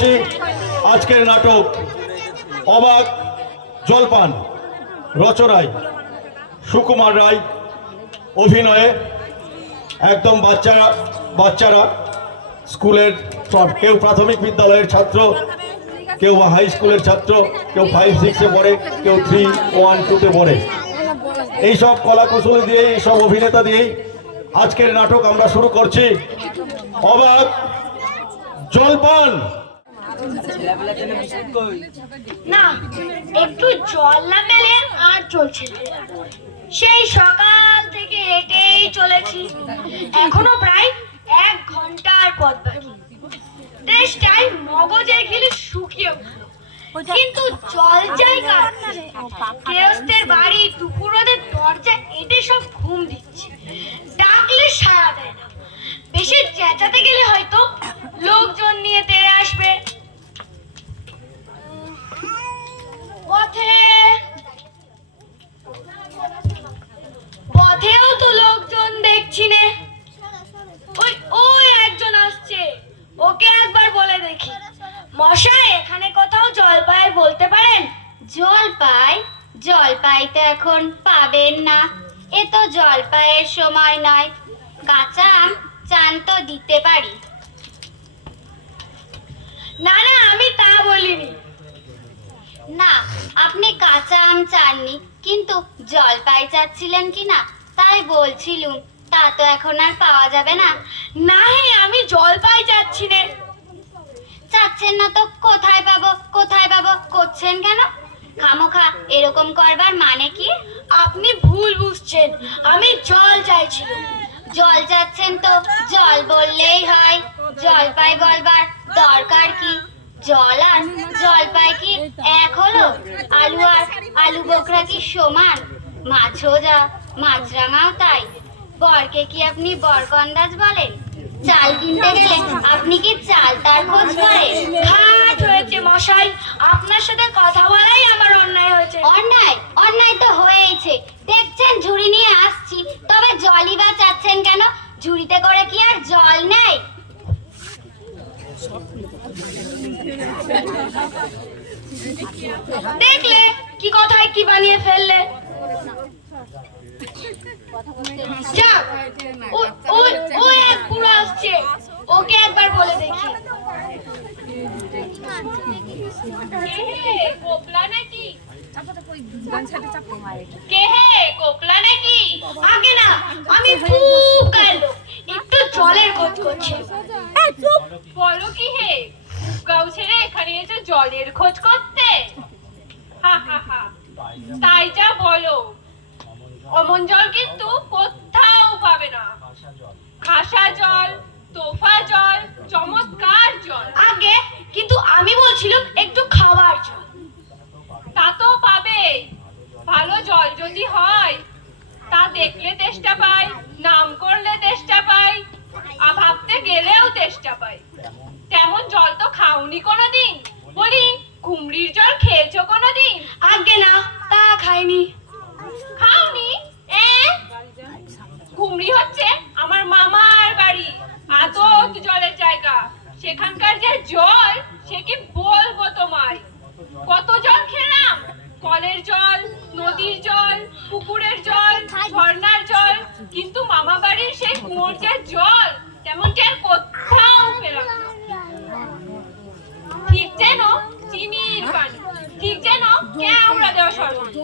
করছি। আজকের নাটক অবাক, জলপান, রচনায় সুকুমার রায়, অভিনয়ে একদম বাচ্চারা বাচ্চারা স্কুলের কেউ প্রাথমিক বিদ্যালয়ের ছাত্র, কেউ হাই স্কুলের ছাত্র, কেউ ফাইভ সিক্সে পড়ে, কেউ থ্রি ওয়ান টুতে পড়ে। এইসব কলা কৌশলী দিয়ে এইসব অভিনেতা দিয়েই আজকের নাটক আমরা শুরু করছি। অবাক, জলপান! না, একটু জল না পেলে আর চলছে। সেই সকাল থেকে হেঁটেই চলেছি। এখনও প্রায় এক ঘণ্টার পথ বাকি। দেশটাই মগজের ঘিলে শুকিয়ে কিন্তু জল জায়গা গৃহস্থের বাড়ি দুপুর রোদের দরজা এটে সব ঘুম দিচ্ছে। ডাকলে সাড়া দেয় না বেশি চেঁচাতে গেলে হয়তো লোকজন নিয়ে তেড়ে আসবে পথে পথেও তো লোকজন দেখছি নে ওই ওই একজন আসছে ওকে একবার বলে দেখি মশাই এখানে কোথাও জলপাই বলতে পারেন জলপাই জলপাই তো এখন পাবেন না এ তো জলপাইয়ের সময় নয় কাঁচা আম চান তো দিতে পারি। না না, আমি তা বলিনি। না, আপনি কাঁচা আম চাননি, কিন্তু জলপাই চাচ্ছিলেন কি না, তাই বলছিলুম, তা তো এখন আর পাওয়া যাবে না। না হে, আমি জলপাই যাচ্ছি নে চাচ্ছেন না তো কোথায় পাবো কোথায় পাবো, করছেন কেন? খামোখা, এরকম করবার মানে কি? আপনি ভুল বুঝছেন, আমি জল চাইছিলাম। জল চাচ্ছেন তো জল বললেই হয়। জলপাই বলবার দরকার কি? জল আর জলপাই কি এক হলো? আলু আর আলু বোকরা কি সমান? মাছও যা মাছরাঙাও তাই। বরকে কি আপনি বরকন্দাজ বলেন? চাল কিনতে গেলে আপনি কি চাল তার খোঁজ করেন? হয়েছে মশাই আপনার সাথে কথা বলাই আমার অন্যায় হয়েছে। অন্যায়? অন্যায় তো হয়েইছে। দেখছেন ঝুড়ি নিয়ে আসছি। তবে জলই বা চাচ্ছেন কেন? ঝুড়িতে করে কি আর জল নেই? দেখলে, কি কথায় কি বানিয়ে ফেললে? ওকে একবার বলে দেখি। একটু তাই যা বলো। অমন জল কিন্তু কোথাও পাবে না। খাসা জল, তোফা জল, চমৎকার জল। আগে কিন্তু আমি বলছিলাম একটু খাবার জল তা তো পাবে ভালো জল যদি হয় তা দেখলে তেষ্টা পাই নাম করলে তেষ্টা পাই আর ভাবতে গেলেও তেষ্টা পাই। তেমন জল তো খাওনি কোনোদিন। বলি কুমড়ির জল খেয়েছো কোনোদিন? আগে না তা খাইনি। খাওনি? এ? কুমড়ি হচ্ছে আমার মামার বাড়ি আদত জলের জায়গা। সেখানকার যে জল সে কি বলব তোমায় কত জল খেলাম কলের জল নদীর জল পুকুরের জল ঝর্ণার জল কিন্তু মামা বাড়ির সেই কুয়োর যে জল তেমনটি আর কোথাও পেলাম না ঠিক যেন চিনির পানি ঠিক যেন কেওড়া দেওয়া সরবত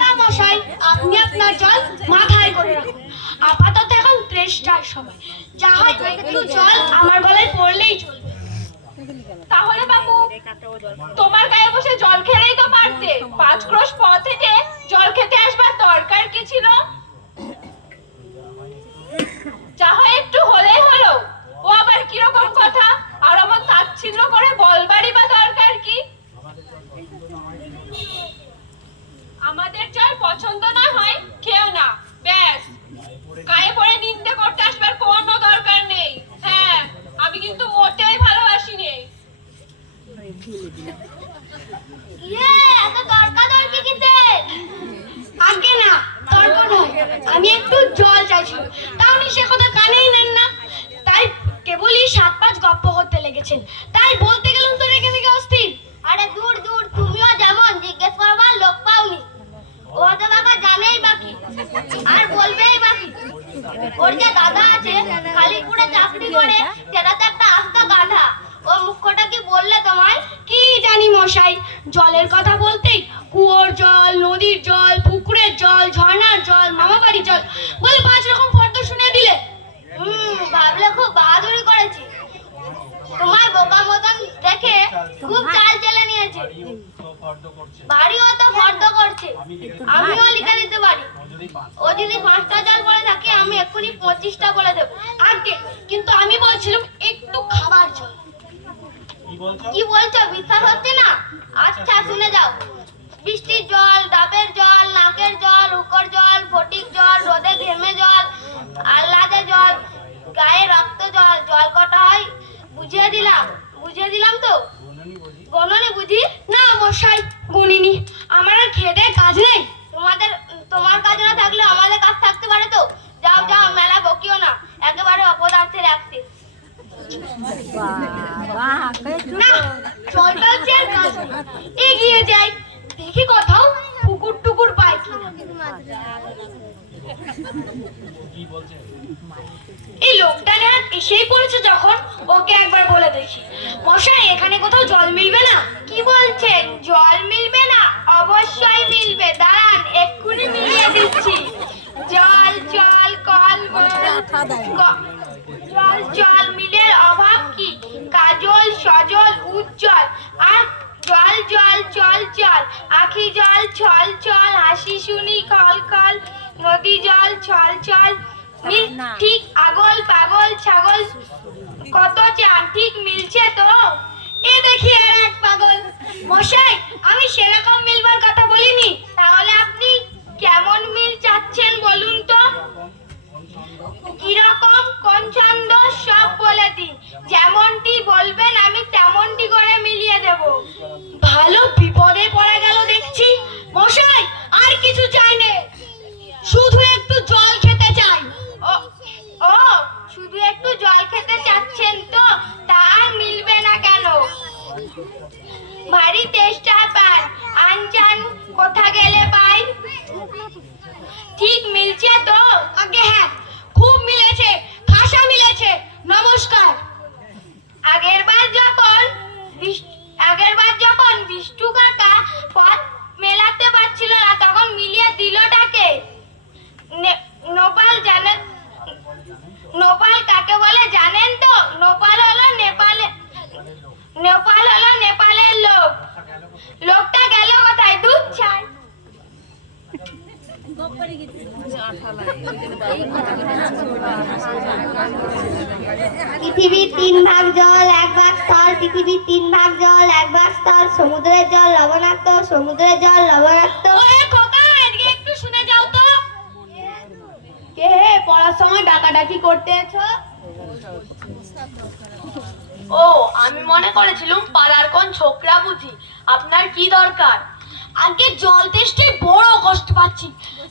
তা মশাই আপনি আপনার জল মাথায় করে রাখুন আপাতত এখন সময়। যা হয় একটু জল আমার গলায় পড়লেই চলবে। তাহলে বাবু তোমার গায়ে বসে জল খেলেই তো পারতে। পাঁচ ক্রোশ পথ হেঁটে জল খেতে আসবার দরকার কি ছিল? যা হয় একটু হলেই হলো। ও আবার কীরকম কথা? আর আমার তাচ্ছিল্য করে বলবারই বা দরকার কি? আমাদের জল পছন্দ না হয় খেও না। ব্যাস। গায়ে পড়ে নিন্দে করতে আসবার কোনো দরকার নেই হ্যাঁ আমি কিন্তু মোটেই ভালোবাসি নেই ইয়ে এত তর্কাতর্কি কিসের আগে না তর্ক নয় আমি একটু জল চাইছিলাম তা উনি সে কথা কানেই নেন না তাই কে কেবলই সাত পাঁচ গপ্প করতে লেগেছেন তাই বলতে গেলাম তো রেখে থেকে অস্থির আরে দূর দূর তুমিও যেমন জিজ্ঞেস করবার লোক পাওনি ও তো বাবা জানেই বাকি আর বলবেই বাকি ওর যে দাদা আছে খালিপুরে চাকরি করে সেটা তো একটা আস্তা গাধা। ও মুখ্যটা কি বললে তোমায়? কি জানি মশাই জলের কথা বলতেই কুয়োর জল নদীর জল পুকুরের জল ঝর্ণার জল মামা বাড়ির জল বলে পাঁচ রকম ফর্দ শুনে দিলে। হুম ভাবলে খুব বাহাদুরি করেছি। তোমার বোকা মতন দেখে খুব চাল চেলে নিয়েছে। বাড়িও তো ফর্দ করছে। আমিও লিখে দিতে পারি। ও যদি পাঁচটা জাল বলে থাকে আমি এক্ষুনি পঁচিশটা বলে দেবো। আগে কিন্তু আমি বলছিলাম একটু খাবার জল। কি বলছো? বিশ্বাস হচ্ছে না? আচ্ছা শুনে যাও। বৃষ্টির জল ডাবের জল নাকের জল উকর জল ফটিক জল রোদে ঘেমে জল আহ্লাদে জল গায়ে রক্ত জল জল কটা হয়? বুঝিয়ে দিলাম বুঝিয়ে দিলাম তো? গণনি বুঝি? না মশাই গুনিনি আমার আর খেদে কাজ নেই। তোমাদের জল জল মিলের অভাব কি? কাজল সজল উজ্জ্বল। আর জল জল চল চল। আখি জল ছল ছল হাসি শুনি কল কল। নদী জল ছল ছল। ঠিক আগল পাগল ছাগল। কত চান? ঠিক মিলছে তো? এ দেখি আর এক পাগল। মশাই আমি সেরকম মিলবার কথা বলিনি। সব বলে দিন যেমনটি বলবেন, আমি তেমনটি করে মিলিয়ে দেব। ভালো বিপদে পড়ে গেল দেখছি। মশাই, আর কিছু চাই নে। শুধু একটু জল খেতে চাই। ও শুধু একটু জল খেতে চাচ্ছেন তো? তা আর মিলবে না কেন? ভারী তেষ্টা পান আনচান, কোথা গেলে পাই? ঠিক মিলছে তো? আগে হ্যাঁ খুব মিলেছে খাসা মিলেছে নমস্কার। আগের বার যখন আগের বার যখন বিষ্টু কাকা পথ মেলাতে পারছিল না, তখন মিলিয়ে দিলটাকে নোপাল জানেন নোপাল কাকে বলে জানেন তো? নেপাল হলো নেপাল হলো নেপালের লোক লোকটা গেল কোথায় দুধ ছাই পৃথিবীর তিন ভাগ জল এক ভাগ স্থল পৃথিবীর তিন ভাগ জল এক ভাগ স্থল সমুদ্রের জল লবণাক্ত সমুদ্রের জল লবণাক্ত একটু শুনে যাও তো। কে হে পড়ার সময় ডাকাডাকি করতে এছো ও আমি মনে করেছিলাম পাড়ার কোন ছোকরা বুঝি আপনার কি দরকার? আগে জল তেষ্টে বড় কষ্ট পাচ্ছি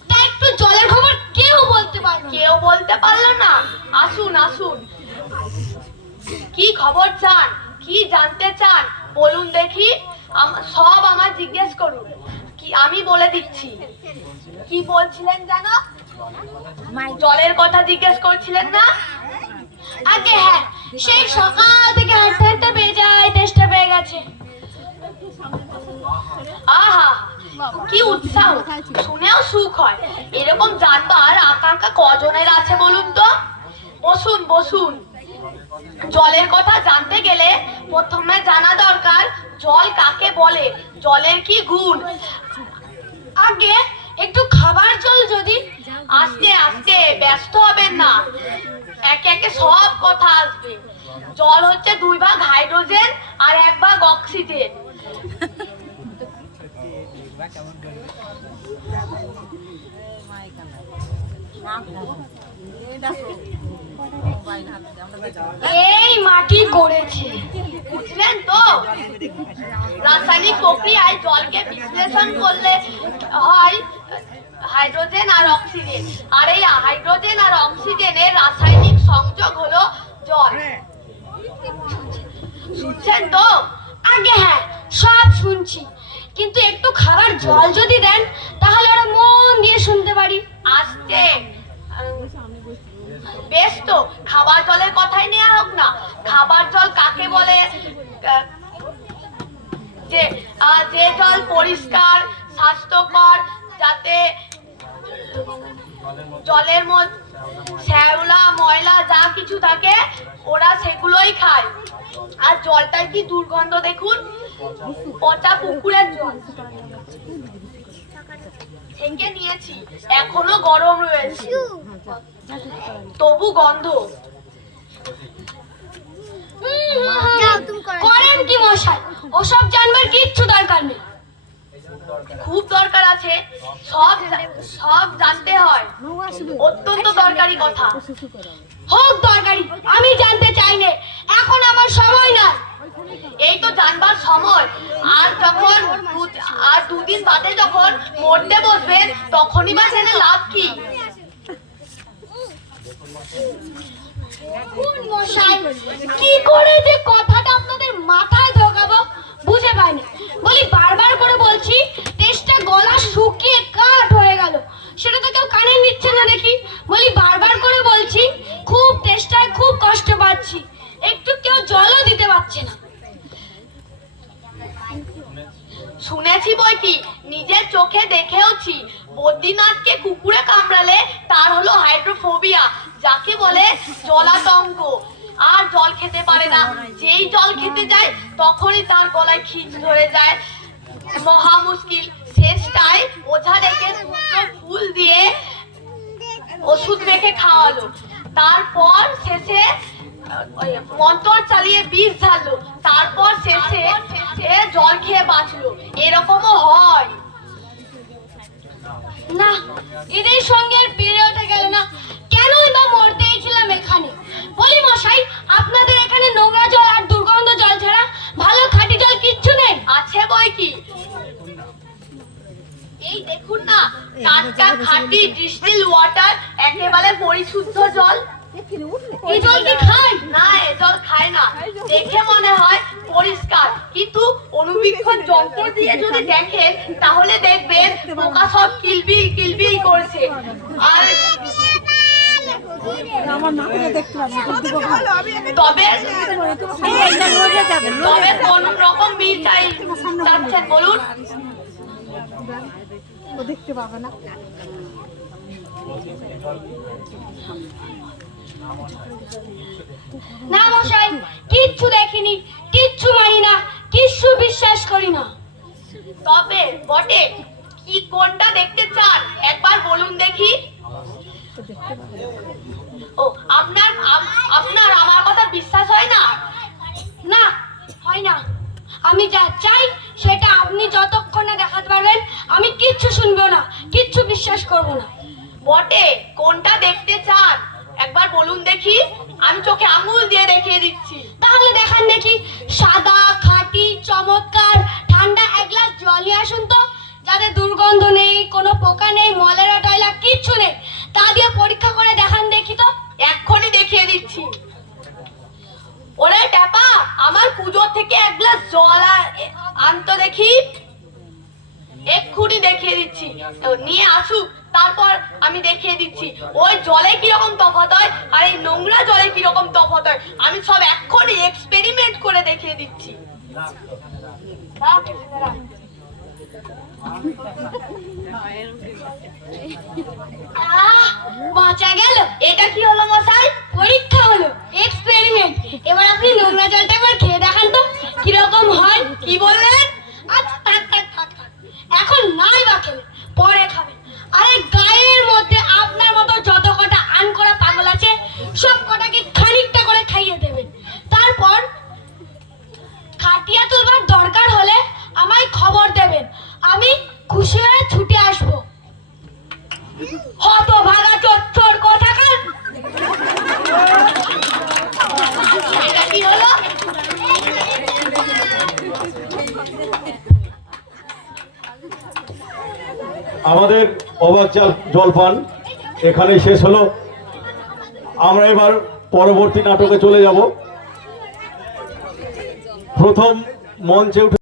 তা একটু জলের খবর কেউ বলতে পারবে না। কেউ বলতে পারল না। আসুন আসুন। কি খবর চান? কি জানতে চান? বলুন দেখি। সব আমার জিজ্ঞেস করুন। কি আমি বলে দিচ্ছি? কি বলছিলেন জানো? জলের কথা জিজ্ঞেস করছিলেন না? আগে হ্যাঁ সেই সকাল থেকে হাঁটতে হাঁটতে যায় তেষ্টা পেয়ে গেছে। আহা, কি উৎসাহ। শুনেও সুখ হয়। এরকম জানবার আকাঙ্ক্ষা কজনের আছে বলুন তো? বসুন বসুন। জলের কথা জানতে গেলে প্রথমে জানা দরকার জল কাকে বলে জলের কি গুণ? আগে একটু খাবার জল যদি আস্তে আস্তে ব্যস্ত হবেন না একে একে সব কথা আসবে। জল হচ্ছে দুই ভাগ হাইড্রোজেন আর এক ভাগ অক্সিজেন। এই মাটি করেছে। বুঝলেন তো? রাসায়নিক প্রক্রিয়ায় জলকে বিশ্লেষণ করলে হয় হাইড্রোজেন আর অক্সিজেন। আর এই হাইড্রোজেন আর অক্সিজেনের রাসায়নিক সংযোগ হলো জল। শুনছেন তো? আগে হ্যাঁ সব শুনছি। কিন্তু একটু খাবার জল যদি দেন, তাহলে ওরা মন দিয়ে শুনতে পারি। আসছে বেশ তো খাবার জলের কথাই নেওয়া হোক না। খাবার জল কাকে বলে? যে যে জল পরিষ্কার, স্বাস্থ্যকর, যাতে জলের মধ্যে শ্যাওলা, ময়লা যা কিছু থাকে, ওরা সেগুলোই খায়। আর জলটার কি দুর্গন্ধ দেখুন? পচা পুকুরের জল। ছেঁকে নিয়েছি, এখনও গরম রয়েছে। তবু গন্ধ। করেন কি মশাই? ওসব জানবার কিচ্ছু দরকার নেই। খুব দরকার আছে। সব সব জানতে হয়। অত্যন্ত দরকারি কথা। হোক দরকারি আমি জানতে চাই না। এখন আমার সময় না এই তো জানবার সময়। আর যখন আর দুদিন বাদে যখন মরতে বসবেন তখনই বা জেনে লাভ কি? মশাই কি করে যে কথাটা আপনাদের মাথায় ঢোকাবো বুঝে পাই না বলি বারবার করে বলছি টেস্টটা গলা শুকিয়ে কাঠ হয়ে গেল সেটা তো কেউ কানে নিচ্ছে না দেখি বলি বারবার করে বলছি খুব টেস্টায় খুব কষ্ট পাচ্ছি একটু কেউ জলও দিতে পারছে না শুনেছি বই কি নিজের চোখে দেখেওছি বদ্রীনাথকে কুকুরে কামড়ালে তার হলো হাইড্রোফোবিয়া যাকে বলে জলাতঙ্ক আর জল খেতে পারে না যেই খেতে যায়, তখনই তার গলায় খিচ ধরে যায়। মহা মুশকিল। শেষটায় ওঝা ডেকে দুটো ফুল দিয়ে ওষুধ মেখে খাওয়ালো। তারপর শেষে মন্ত্র চালিয়ে বিষ ঝাড়লো। তারপর শেষে শেষে জল খেয়ে বাঁচলো। এরকমও হয়। না, এদের সঙ্গে পেরে ওঠা গেল না। কেনই বা মরতেই ছিলাম এখানে? বলি মশাই আপনাদের এখানে নোংরা জল আর দুর্গন্ধ জল ছাড়া ভালো খাঁটি জল কিচ্ছু নেই আছে বই কি এই দেখুন না টাটকা খাঁটি ডিস্টিল ওয়াটার একেবারে পরিশুদ্ধ জল। এই জল কি খাই না, এ জল খায় না। দেখে মনে হয় পরিষ্কার। কিন্তু অনুবীক্ষণ যন্ত্র দিয়ে যদি দেখেন, তাহলে দেখবেন পোকা সব কিলবিল কিলবিল করছে। আর রকম বিল চাই বলুন। না। মশাই কিচ্ছু দেখিনি কিচ্ছু মানি না কিচ্ছু বিশ্বাস করি না। তবে বটে কি কোনটা দেখতে চান? একবার বলুন দেখি। ও আপনার আপনার আমার কথা বিশ্বাস হয় না? না হয় না। আমি যা চাই সেটা আপনি যতক্ষণ না দেখাতে পারবেন আমি কিচ্ছু শুনব না কিচ্ছু বিশ্বাস করব না। বটে, কোনটা দেখতে চান? একবার বলুন দেখি। আমি চোখে আঙুল দিয়ে দেখিয়ে দিচ্ছি। তাহলে দেখান দেখি। সাদা, খাঁটি, চমৎকার, ঠান্ডা এক গ্লাস জলই আসুন তো। যাতে দুর্গন্ধ নেই, কোনো পোকা নেই, মলেরা টয়লা জলে কীরকম তফাত হয় আর এই নোংরা জলে কীরকম তফাত হয়, আমি সব এক্ষুনি এক্সপেরিমেন্ট করে দেখিয়ে দিচ্ছি। বাঁচা গেল। এটা কি হলো মশাই? চাল জলপান এখানে শেষ হলো। আমরা এবার পরবর্তী নাটকে চলে যাব। প্রথম মঞ্চে উঠে